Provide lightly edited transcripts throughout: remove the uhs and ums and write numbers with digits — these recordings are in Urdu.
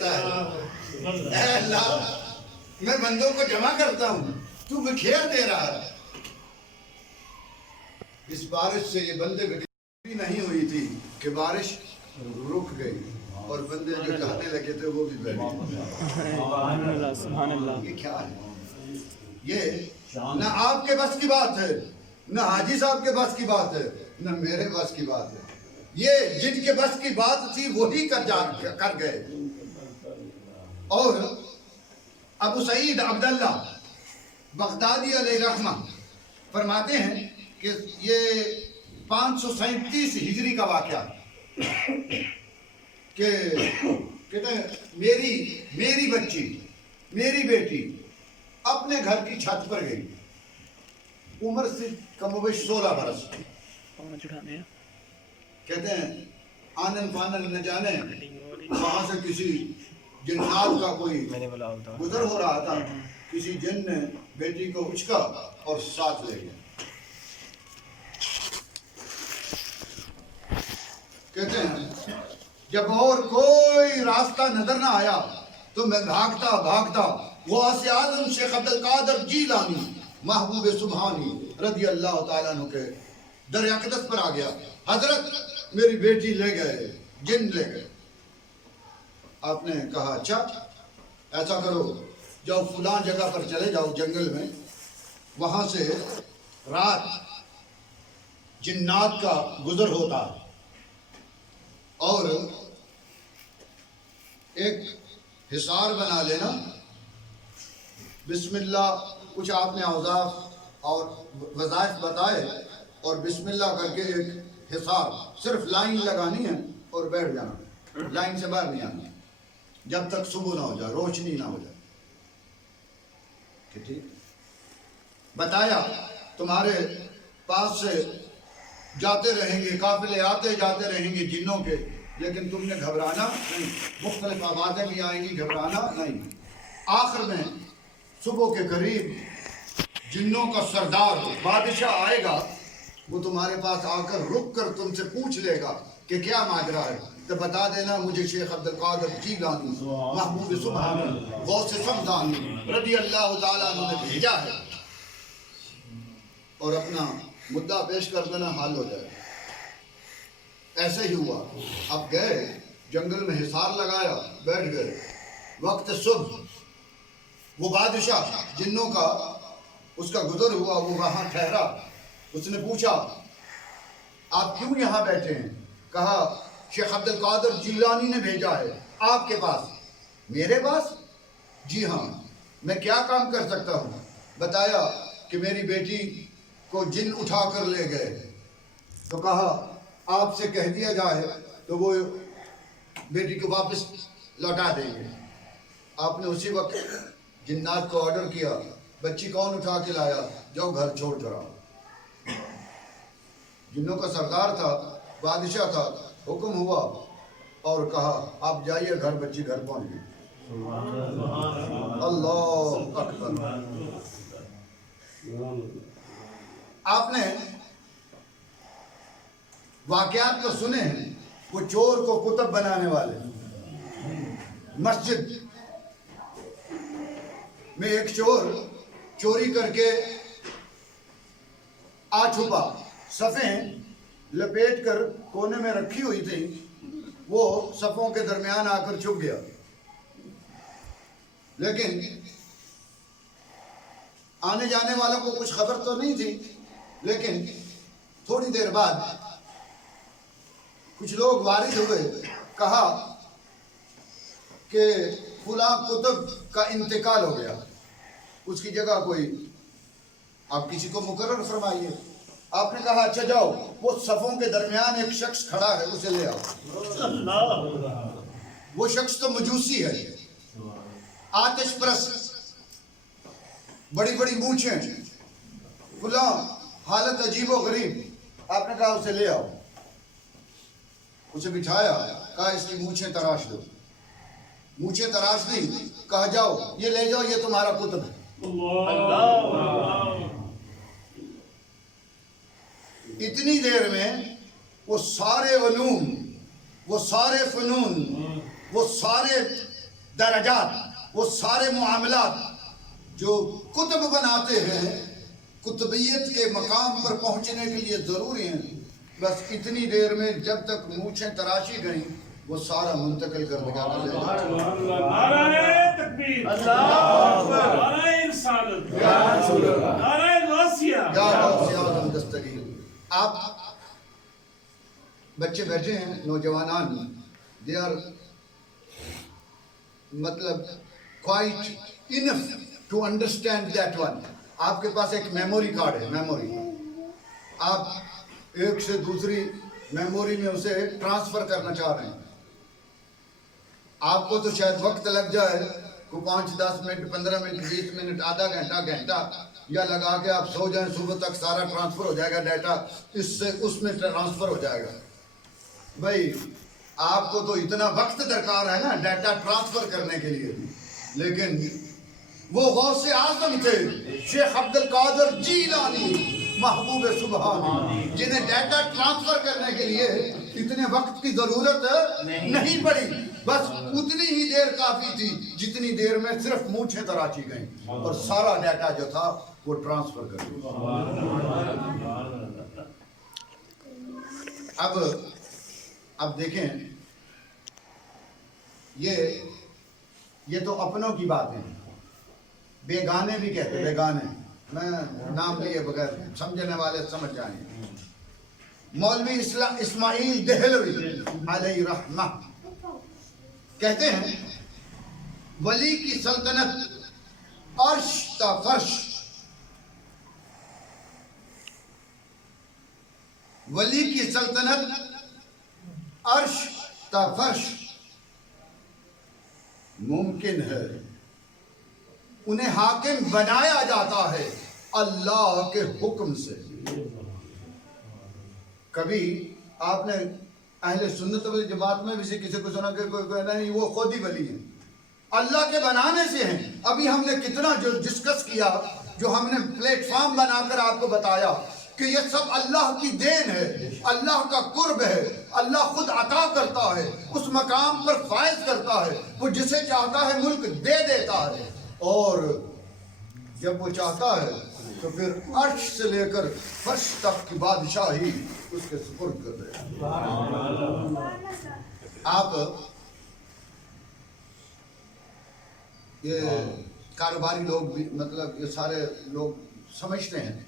دیتا ہے. اے اللہ میں بندوں کو جمع کرتا ہوں، تو بکھیر دے رہا ہے. اس بارش سے یہ بندے بھی نہیں ہوئی تھی کہ بارش رک گئی اور بندے جو جانے لگے تھے وہ بھی بیٹھ گئے. سبحان اللہ. یہ کیا ہے؟ یہ نہ آپ کے بس کی بات ہے، نہ حاجی صاحب کے بس کی بات ہے، نہ میرے بس کی بات ہے. یہ جن کے بس کی بات تھی وہی کر گئے. اور ابو سعید عبداللہ بغدادی علیہ رحمہ فرماتے ہیں کہ یہ 537 ہجری کا واقعہ کہ کہتے ہیں میری بچی میری بیٹی اپنے گھر کی چھت پر گئی، عمر سے کم و بیش 16 برس. کہتے ہیں آنن فانن نہ جانے وہاں سے کسی جنات کا کوئی گزر ہو رہا تھا، کسی جن نے بیٹی کو اچکا اور ساتھ لے گیا. کہتے ہیں جب اور کوئی راستہ نظر نہ آیا تو میں بھاگتا غوث اعظم شیخ عبدالقادر جیلانی محبوب سبحانی رضی اللہ تعالیٰ عنہ کے در اقدس پر آ گیا. حضرت میری بیٹی لے گئے، جن لے گئے. آپ نے کہا اچھا ایسا کرو، جاؤ فلاں جگہ پر چلے جاؤ جنگل میں، وہاں سے رات جنات کا گزر ہوتا اور ایک حصار بنا لینا، بسم اللہ کچھ آپ نے اوصاف اور وظائف بتائے اور بسم اللہ کر کے ایک حصار، صرف لائن لگانی ہے اور بیٹھ جانا، لائن سے باہر نہیں آنا جب تک صبح نہ ہو جائے، روشنی نہ ہو جائے. ٹھیک بتایا تمہارے پاس سے جاتے رہیں گے قافلے، آتے جاتے رہیں گے جنوں کے، لیکن تم نے گھبرانا نہیں، مختلف آوازیں بھی آئیں گی، گھبرانا نہیں. آخر میں صبح کے قریب جنوں کا سردار بادشاہ آئے گا، وہ تمہارے پاس آ کر رک کر تم سے پوچھ لے گا کہ کیا ماجرا ہے، تو بتا دینا مجھے شیخ عبدالقادر جیلانی محبوب سبحانی غوث سمدانی رضی اللہ تعالیٰ عنہ نے بھیجا ہے، اور اپنا مدعا پیش کر دینا، حل ہو جائے. ایسے ہی ہوا. اب گئے جنگل میں حصار لگایا، بیٹھ گئے. وقت صبح وہ بادشاہ جنوں کا اس کا گزر ہوا، وہ وہاں ٹھہرا. اس نے پوچھا آپ کیوں یہاں بیٹھے ہیں؟ کہا شیخ عبدالقادر جیلانی نے بھیجا ہے آپ کے پاس. میرے پاس؟ جی ہاں. میں کیا کام کر سکتا ہوں؟ بتایا کہ میری بیٹی کو جن اٹھا کر لے گئے. تو کہا آپ سے کہہ دیا جائے تو وہ بیٹی کو واپس لوٹا دیں گے. آپ نے اسی وقت جنات کو آرڈر کیا، بچی کون اٹھا کے لایا؟ جاؤ گھر چھوڑ کر آؤ. جنوں کا سردار تھا، بادشاہ تھا، حکم ہوا اور کہا آپ جائیے گھر. بچی گھر پہنچ گئی. اللہ اکبر. آپ نے واقعات تو سنے ہیں، وہ چور کو کتب بنانے والے. مسجد میں ایک چور چوری کر کے آ چھپا، صفیں لپیٹ کر کونے میں رکھی ہوئی تھی، وہ صفوں کے درمیان آ کر چھپ گیا. لیکن آنے جانے والوں کو کچھ خبر تو نہیں تھی. لیکن تھوڑی دیر بعد کچھ لوگ وارد ہوئے، کہا کہ فلاں کتب کا انتقال ہو گیا، اس کی جگہ کوئی آپ کسی کو مقرر فرمائیے. آپ نے کہا اچھا جاؤ، وہ صفوں کے درمیان ایک شخص کھڑا ہے، اسے لے آؤ. وہ شخص تو مجوسی ہے، آتش پرست، بڑی بڑی مونچھیں، فلاں حالت عجیب و غریب. آپ نے کہا اسے لے آؤ. اسے بٹھایا، کہا اس کی مونچھیں تراش دو. مونچھیں تراش دی، کہا جاؤ یہ لے جاؤ، یہ تمہارا کتب ہے. اتنی دیر میں وہ سارے علوم، وہ سارے فنون، وہ سارے درجات، وہ سارے معاملات جو کتب بناتے ہیں کتبیت کے مقام پر پہنچنے کے لیے ضروری ہیں، بس اتنی دیر میں جب تک مونچھیں تراشی گئیں وہ سارا منتقل کر دیا۔ نعرہ تکبیر، نعرہ رسالت، نعرہ غوثیہ، یا غوث اعظم دستگیر۔ آپ بچے بیٹھے ہیں، نوجوانان، دے آر مطلب quite enough to understand that one۔ آپ کے پاس ایک میموری کارڈ ہے، میموری، آپ ایک سے دوسری میموری میں اسے ٹرانسفر کرنا چاہ رہے ہیں، آپ کو تو شاید وقت لگ جائے، کو 5-10 منٹ 15 منٹ 20 منٹ آدھا گھنٹہ یا لگا کے آپ سو جائیں، صبح تک سارا ٹرانسفر ہو جائے گا، ڈیٹا اس میں ٹرانسفر ہو جائے گا۔ بھائی آپ کو تو اتنا وقت درکار ہے نا ڈیٹا ٹرانسفر کرنے کے لیے، لیکن وہ غوث اعظم تھے شیخ عبد القادر جیلانی محبوب سبحانی، جنہیں ڈیٹا ٹرانسفر کرنے کے لیے اتنے وقت کی ضرورت نہیں پڑی، بس اتنی ہی دیر کافی تھی جتنی دیر میں صرف مونچھیں تراشی گئیں اور سارا ڈیٹا جو تھا وہ ٹرانسفر کر دیا۔ اب دیکھیں، یہ تو اپنوں کی بات ہے، بیگانے بھی کہتے، بیگانے میں نام لیے بغیر سمجھنے والے سمجھ جائیں۔ مولوی اسماعیل دہلوی علیہ رحمہ کہتے ہیں ولی کی سلطنت عرش تا فرش، ولی کی سلطنت عرش تا فرش ممکن ہے، انہیں حاکم بنایا جاتا ہے اللہ کے حکم سے۔ کبھی آپ نے اہل سنت والجماعت میں بھی سے کسی کو سنا کہ کوئی کہنا نہیں وہ خود ہی ولی ہیں، اللہ کے بنانے سے ہیں۔ ابھی ہم نے کتنا جو ڈسکس کیا، جو ہم نے پلیٹ فارم بنا کر آپ کو بتایا کہ یہ سب اللہ کی دین ہے، اللہ کا قرب ہے، اللہ خود عطا کرتا ہے، اس مقام پر فائز کرتا ہے، وہ جسے چاہتا ہے ملک دے دیتا ہے، اور جب وہ چاہتا ہے تو پھر عرش سے لے کر فرش تک کی بادشاہی اس کے سپرد کر دے۔ آپ یہ کاروباری لوگ بھی مطلب یہ سارے لوگ سمجھتے ہیں،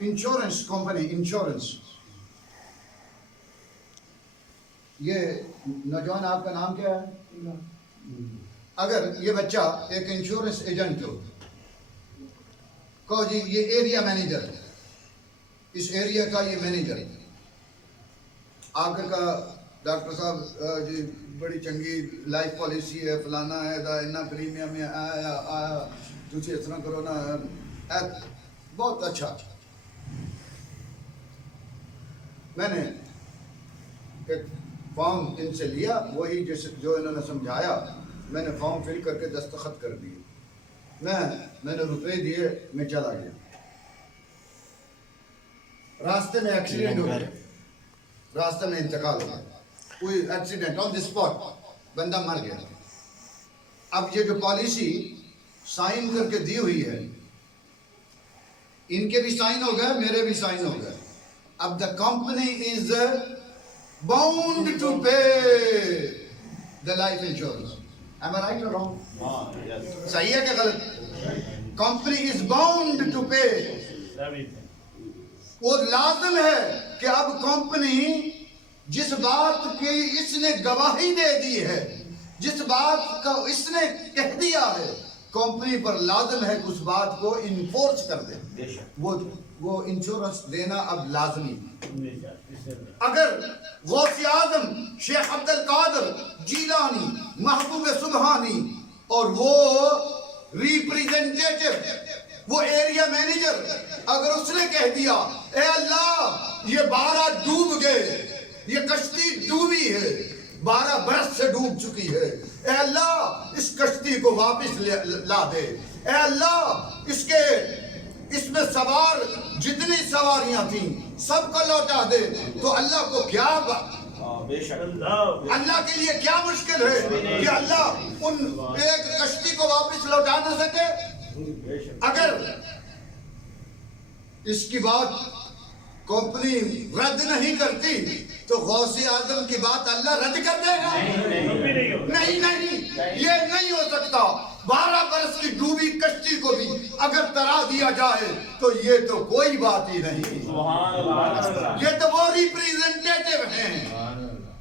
انشورنس کمپنی، انشورنس، یہ نوجوان آپ کا نام کیا ہے؟ اگر یہ بچہ ایک انشورنس ایجنٹ ہو، کہو جی یہ ایریا مینیجر ہے، اس ایریا کا یہ مینیجر ہے، آ کر کہا ڈاکٹر صاحب جی بڑی چنگی لائف پالیسی ہے، فلانا ہے، دا اتنا پریمیم ہے، آیا تجھے اس طرح کرو نا، بہت اچھا۔ میں نے ایک فارم ان سے لیا، وہی جو انہوں نے سمجھایا، میں نے فارم فل کر کے دستخط کر دیے، میں نے روپے دیے، میں چلا گیا۔ راستے میں ایکسیڈنٹ ہو گیا، راستے میں انتقال ہو گیا، کوئی ایکسیڈنٹ آن دی اسپاٹ، بندہ مر گیا۔ اب یہ جو پالیسی سائن کر کے دی ہوئی ہے، ان کے بھی سائن ہو گئے، میرے بھی سائن ہو گئے۔ اب the company is bound to pay the life insurance. Am I right or wrong? صحیح ہے کہ غلط؟ company is bound to pay. وہ لازم ہے کہ اب کمپنی جس بات کی اس نے گواہی دے دی ہے، جس بات کا اس نے کہہ دیا ہے، کمپنی پر لازم ہے کہ اس بات کو انفورس کر دے، وہ انشورنس دینا اب لازمی۔ اگر غوث اعظم شیخ عبد القادر جیلانی محبوب سبحانی اور وہ ریپریزنٹیٹو، وہ ایریا مینیجر، اگر اس نے کہہ دیا اے اللہ یہ 12 ڈوب گئے، یہ کشتی ڈوبی ہے، 12 برس سے ڈوب چکی ہے، اے اللہ اس کشتی کو واپس لا دے، اے اللہ اس میں سوار جتنی سواریاں تھیں سب کو لوٹا دے، تو اللہ کو کیا اللہ کے لیے کیا مشکل ہے کہ اللہ ان ایک کشتی کو واپس لوٹا نہ سکے؟ اگر اس کی بات کمپنی رد نہیں کرتی تو غوث اعظم کی بات اللہ رد کر دے گا؟ نہیں، یہ نہیں ہو سکتا۔ 12 برس کی ڈوبی کشتی کو بھی اگر ترا دیا جائے تو یہ تو کوئی بات ہی نہیں، یہ تو وہ ریپریزنٹیٹیو ہیں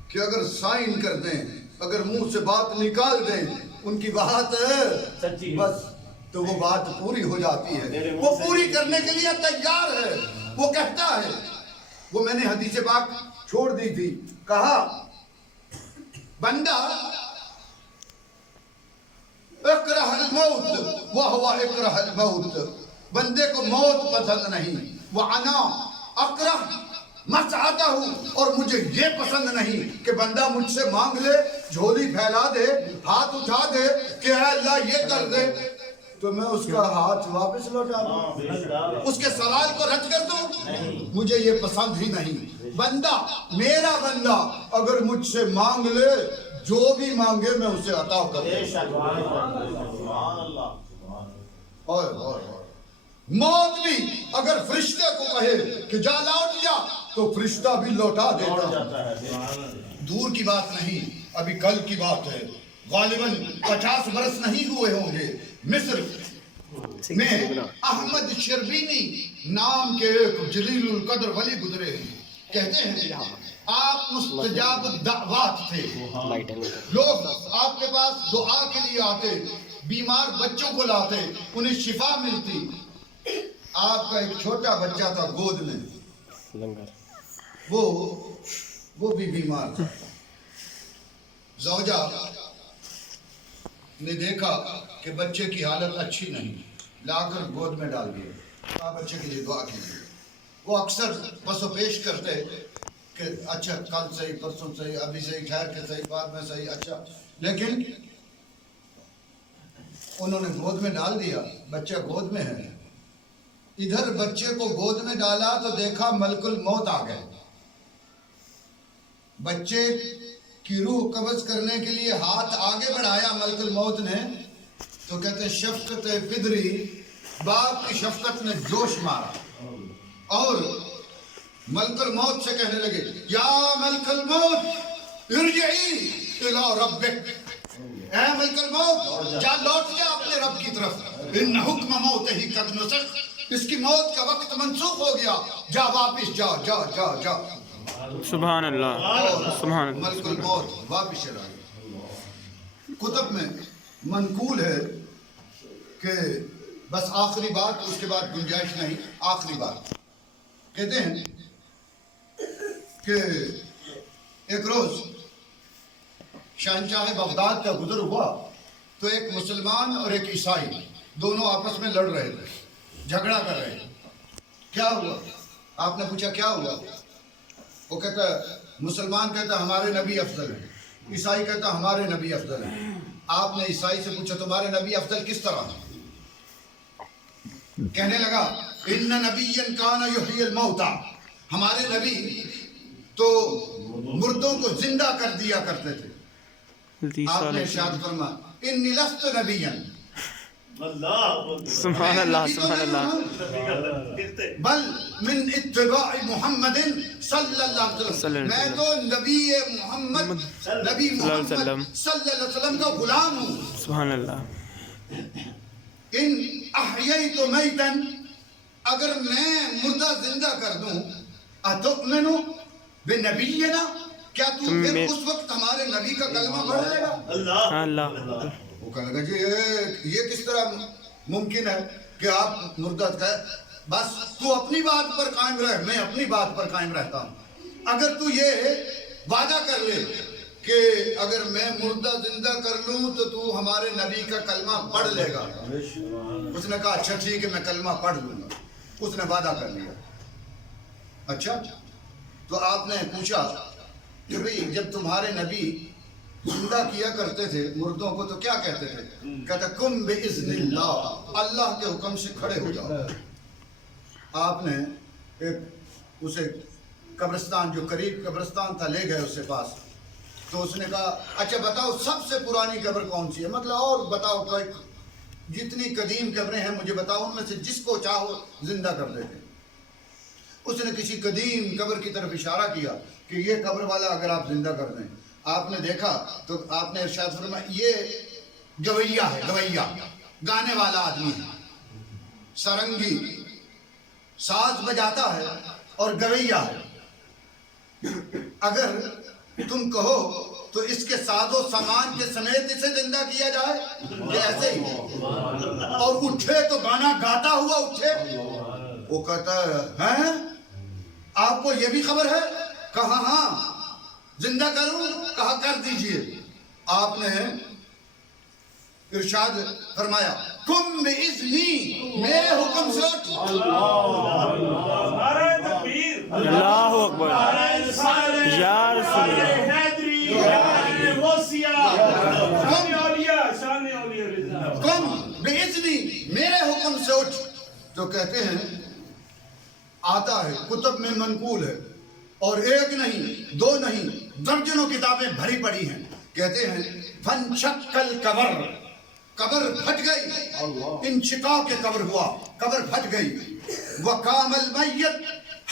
کہ اگر سائن کر دیں، اگر منہ سے بات نکال دیں، ان کی بات بس تو وہ بات پوری ہو جاتی ہے، وہ پوری کرنے کے لیے تیار ہے۔ وہ کہتا ہے، وہ میں نے حدیث پاک چھوڑ دی تھی، کہا بندہ اکرہ الموت وہو اکرہ الموت، بندے کو موت پسند نہیں، وَعَنَا اکرہ مسعدہ، اور مجھے یہ پسند نہیں کہ بندہ مجھ سے مانگ لے، جھولی پھیلا دے، ہاتھ اٹھا دے کہ اے اللہ یہ کر دے تو میں اس کا ہاتھ واپس لوٹا دوں، اس کے سوال کو رد کر دوں، مجھے یہ پسند ہی نہیں۔ بندہ، میرا بندہ اگر مجھ سے مانگ لے، جو بھی مانگے میں اسے عطا کروں۔ موت بھی اگر فرشتے کو کہے کہ جا لوٹ جا تو فرشتہ بھی لوٹا دیتا۔ دور کی بات نہیں، ابھی کل کی بات ہے، غالباً 50 برس نہیں ہوئے ہوں گے، مصر میں احمد شربینی نام کے ایک جلیل القدر ولی گزرے ہیں، کہتے ہیں آپ مستجاب الدعوات تھے، لوگ آپ کے پاس دعا کے لیے آتے، بیمار بچوں کو لاتے، انہیں شفا ملتی۔ آپ کا ایک چھوٹا بچہ تھا گود میں، وہ بھی بیمار تھا، زوجہ نے دیکھا کہ بچے کی حالت اچھی نہیں، لا کر گود میں ڈال دیا، کہا بچے کے لیے دعا کیجیے۔ وہ اکثر پس و پیش کرتے کہ اچھا کل صحیح، پرسوں صحیح، ابھی صحیح، ٹھہر کے صحیح، بعد میں صحیح، اچھا، لیکن انہوں نے گود میں ڈال دیا، بچہ گود میں ہے۔ ادھر بچے کو گود میں ڈالا تو دیکھا ملک الموت آ گئے، بچے کی روح قبض کرنے کے لیے ہاتھ آگے بڑھایا ملک الموت نے، تو کہتے ہیں شفقت پدری، باپ کی شفقت نے جوش مارا اور ملک الموت سے کہنے لگے یا ملک الموت ارجعی الی ربک، اے ملک الموت جا لوٹ جا اپنے رب کی طرف، ان حکم موت ہی قد نسخ، اس کی موت کا وقت منسوخ ہو گیا، جا واپس جا جا جا جا۔ سبحان اللہ، سبحان اللہ، ملک الموت واپس چلا گیا۔ کتب میں منقول ہے کہ بس آخری بات، اس کے بعد گنجائش نہیں، آخری بات کہتے ہیں کہ ایک روز شہنشاہ بغداد کا گزر ہوا تو ایک مسلمان اور ایک عیسائی دونوں آپس میں لڑ رہے تھے، جھگڑا کر رہے تھے۔ کیا ہوا؟ آپ نے پوچھا کیا ہوا؟ وہ کہتا مسلمان کہتا ہمارے نبی افضل ہے، عیسائی کہتا ہمارے نبی افضل ہے۔ آپ نے عیسائی سے پوچھا تمہارے نبی افضل کس طرح؟ کہنے لگا ان نبیا کان یحیی الموتى، ہمارے نبی تو مردوں کو زندہ کر دیا کرتے تھے۔ آپ نے ارشاد فرمایا انی لست نبیا، سبحان اللہ، سبحان اللہ، بل من اتباع محمد صلی اللہ علیہ وسلم، میں تو نبی محمد صلی اللہ علیہ وسلم کا غلام ہوں۔ سبحان اللہ۔ ان احییت میتا، اگر میں مردہ زندہ کر دوں، اتؤمن بنبینا، کیا تو پھر اس وقت ہمارے نبی کا کلمہ پڑھ لے گا؟ اللہ، وہ کہنے لگا جی یہ کس طرح ممکن ہے کہ آپ مردہ کہے؟ بس تو اپنی بات پر قائم رہ، میں اپنی بات پر قائم رہتا ہوں۔ اگر تو یہ وعدہ کر لے کہ اگر میں مردہ زندہ کر لوں تو ہمارے نبی کا کلمہ پڑھ لے گا، اس نے کہا اچھا ٹھیک ہے میں کلمہ پڑھ لوں گا، اس نے وعدہ کر لیا۔ اچھا تو آپ نے پوچھا کہ بھئی جب تمہارے نبی زندہ کیا کرتے تھے مردوں کو تو کیا کہتے تھے؟ کہتا کم باذن اللہ، اللہ کے حکم سے کھڑے ہو جاؤ۔ آپ نے اسے قبرستان جو قریب قبرستان تھا لے گئے اس کے پاس. تو اس نے کہا اچھا بتاؤ سب سے پرانی قبر کون سی ہے, مطلب اور بتاؤ جتنی قدیم قبریں ہیں مجھے بتاؤ, ان میں سے جس کو چاہو زندہ کر دیتے. اس نے کسی قدیم قبر کی طرف اشارہ کیا کہ یہ قبر والا اگر آپ زندہ کر دیں. آپ نے دیکھا تو آپ نے ارشاد فرمایا یہ گویا ہے, گویا گانے والا آدمی ہے, سرنگی ساز بجاتا ہے اور گویا ہے. اگر تم کہو تو اس کے ساز و سامان کے سمیت اسے زندہ کیا جائے, یہ ایسے ہی اور اٹھے تو گانا گاتا ہوا اٹھے. وہ کہتا ہے آپ کو یہ بھی خبر ہے؟ کہا ہاں. زندہ کروں؟ کہا کر دیجئے. آپ نے ارشاد فرمایا کم بِإِذْنِی, میرے حکم سے اٹھ. نعرہ تکبیر, اللہ اکبر نعرہ رسالت, یا رسول اللہ. نعرہ حیدری, نعرہ غوثیہ, شان اولیاء, شان اولیاء. کم بِإِذْنِی, میرے حکم سے اٹھ. تو کہتے ہیں آتا ہے کتب میں منقول ہے, اور ایک نہیں دو نہیں درجنوں کتابیں بھری پڑی ہیں. کہتے ہیں فَانشَقَّ الْقَبْرُ, قبر پھٹ گئی, انشقاق کے قبر ہوا, قبر پھٹ گئی. وَقَامَ الْمَيِّتُ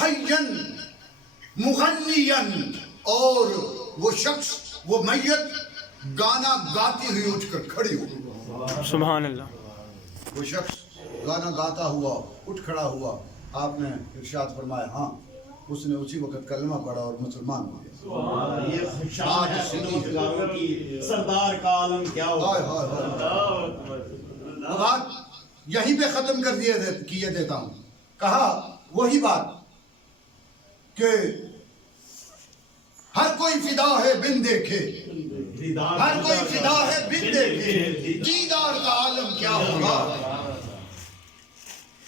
حَيًّا مُغَنِّيًا, اور وہ شخص وہ میت گانا گاتی ہوئی اٹھ کر کھڑی ہو. سبحان اللہ. وہ شخص گانا گاتا ہوا اٹھ کھڑا ہوا. آپ نے ارشاد فرمایا ہاں, اس نے اسی وقت کلمہ پڑھا اور مسلمان ہو گیا. یہ شان ہے سنوزگاروں کی, سردار کا عالم کیا ہائے ہوگا. ہائے ہائے. اب بات یہیں پہ ختم کر کیے دیتا ہوں. کہا وہی بات کہ ہر کوئی فدا ہے بن دیکھے, ہر کوئی فدا ہے بن دیکھے, دیدار کا عالم کیا ہوگا.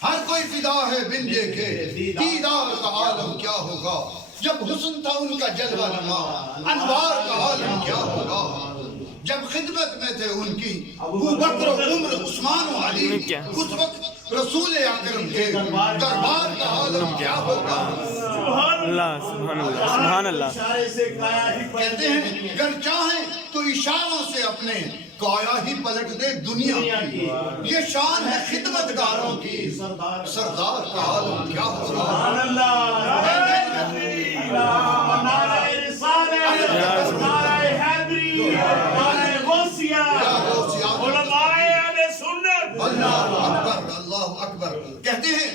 ہر کوئی فدا ہے بن دیکھے, دیدار کا عالم کیا ہوگا. جب حسن تھا ان کا جلوہ نما, انوار کا عالم کیا ہوگا. جب خدمت میں تھے ان کی ابو بکر و عمر عثمان و علی, اس وقت رسول اکرم کے دربار کا عالم کیا ہوگا. اللہ سبحان اللہ سبحان اللہ. اشارے سے کایا ہی کہتے ہیں اگر چاہیں تو اشاروں سے اپنے کایا ہی پلٹ دے دنیا کی. یہ شان ہے خدمت گاروں کی, سردار کا عالم کیا ہوگا. سبحان اللہ. نعرہ رسالت, نعرہ حیدری, نعرہ غوثیہ, علماء اہل سنت. اللہ اکبر, اللہ اکبر. کہتے ہیں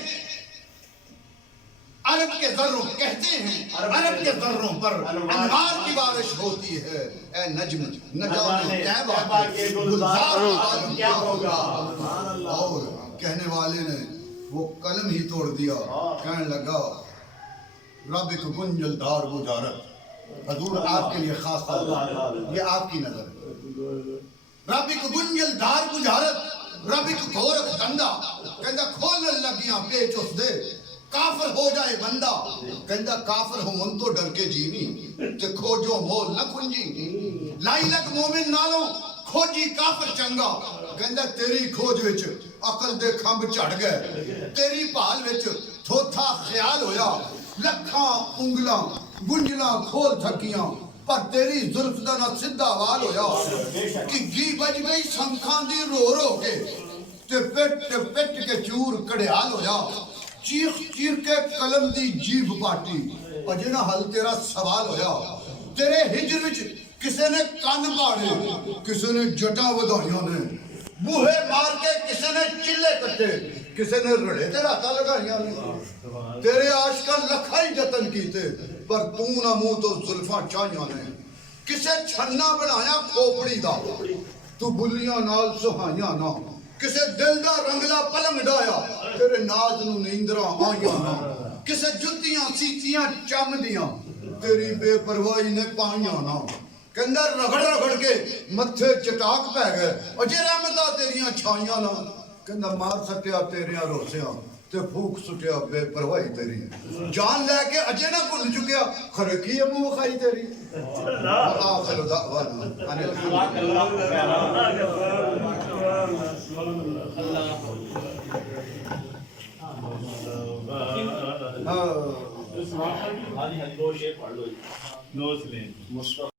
عرب کے ذروں, کہتے ہیں عرب کے ذروں پر انوار کی بارش ہوتی ہے. اے نجم نجوم طیبہ کے گلزار کا عالم کیا ہوگا. اور کہنے والے نے وہ قلم ہی توڑ دیا, کہنے لگا رب کو گنجل دار بجارت. حضور آپ کے لیے خاص طور پر یہ آپ کی نظر ہے. رب کو گنجل دار بجارت, رب کو گورکھ دندا, کہندا کھولن لگیاں پیچ اس دے, کافر ہو جائے بندہ, کہندا کافر ہو من تو ڈر کے جینی, تے کھوجو مول نہ کھنجی. لائی لگ مومن نالوں کھوجی کافر چنگا, کہندا تیری کھوج وچ عقل دے کھمب چڑھ گئے, تیری بھال وچ تھوتھا خیال ہویا, لکھاں انگلاں گنجلاں کھول تھکیاں, پر تیری زلف دا نہ سدھا وال ہویا. کہ گی بج گئی سنکھاں دی رو رو کے, تے پٹ کے چور کڑیال ہویا. چیخ چیخ کے قلم دی جیب پاٹی, اجنا حل تیرا سوال ہویا. تیرے ہجر وچ کسے نے کان پاڑے, کسے نے جٹا ودائیاں نے, بوہے مار کے کسے نے چلے کٹے, کسے نے رڑے تے راتا لگائیاں نے. تیرے عاشقاں لکھائی جتن کیتے, پر تو نہ منہ تو زلفاں چاہیاں نے. کسے چھنا بنایا کھوپڑی دا, تو بلیاں نال سہائیاں نہ. کسے دل دا رنگلا پلنگ ڈایا, تیرے ناز نو نیندراں آئیاں نہ. کسے جتیاں سیتیاں چم دیاں, تیری بے پرواہی نے پائیاں نہ. کہندہ رگڑ رگڑ کے متھے چٹاک پہ گئے, اجے رحمتہ تیریاں چھائیاں نہ. کہندہ مار سٹیا تیریاں روسیاں, تے پھوک سٹیا بے پرواہی تیری. جان لے کے اجے نہ کھل چکیا, خرکی منہ خائی تیری. وآخر دعوانا ان الحمد للہ. اس وقت ہاں جی دو شیر پڑھ لو جی نو سلیم